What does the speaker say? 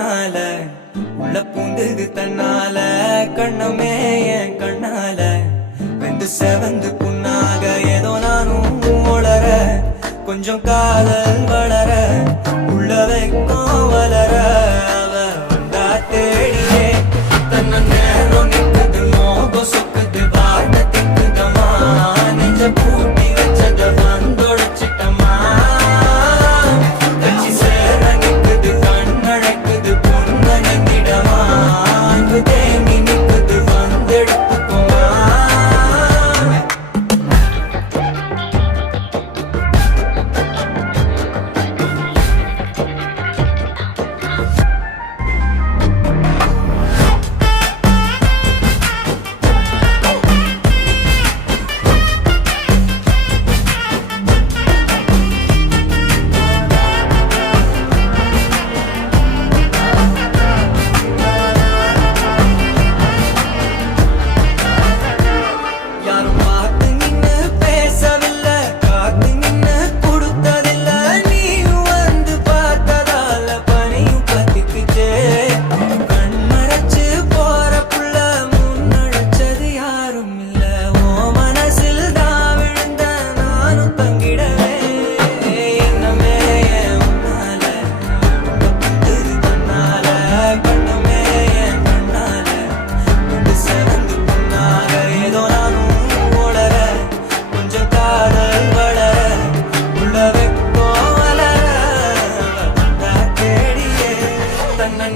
முன்னால உள்ள பூந்தது தன்னால கண்ணமே என் கண்ணால வெந்து செவந்து புண்ணாக ஏதோ நானும் உளர கொஞ்சம் காதல் வளர உள்ள வைக்கும் வளர அவ வந்தா தேடியே தன்ன நேரம் நிற்குது மோகம் சொக்குது வார்த்தை திக்குதமா நெஞ்ச பூட்டி வச்சத வந்தொடைச்சிட்டமா கட்சி சேர நிற்குது கண்ணழைக்குது பொண்ணு நெங்கிடமா அன்பு தேங்கி நிற்குது வந்தெடுத்துக்குமா யாரும் பார்த்து நின்னு பேசவில்லை காத்து நின்னு கொடுத்ததில்லை நீயும் வந்து பார்த்ததால பனியும் பத்திக்குச்சே கண் மறைச்சு போற புள்ள முன்னழைச்சது யாரும் இல்ல ஓ மனசில் தான் விழுந்த நானும் தங்கிடவே என்னமே என் உன்னால புந்தது தன்னால கண்ணமே என் கண்ணால வந்து செவந்து புண்ணாக ஏதோ நானும் உளர கொஞ்சம் காதல் வளர உள்ள வைக்கோ வளர வந்தா தேடியே தன்னை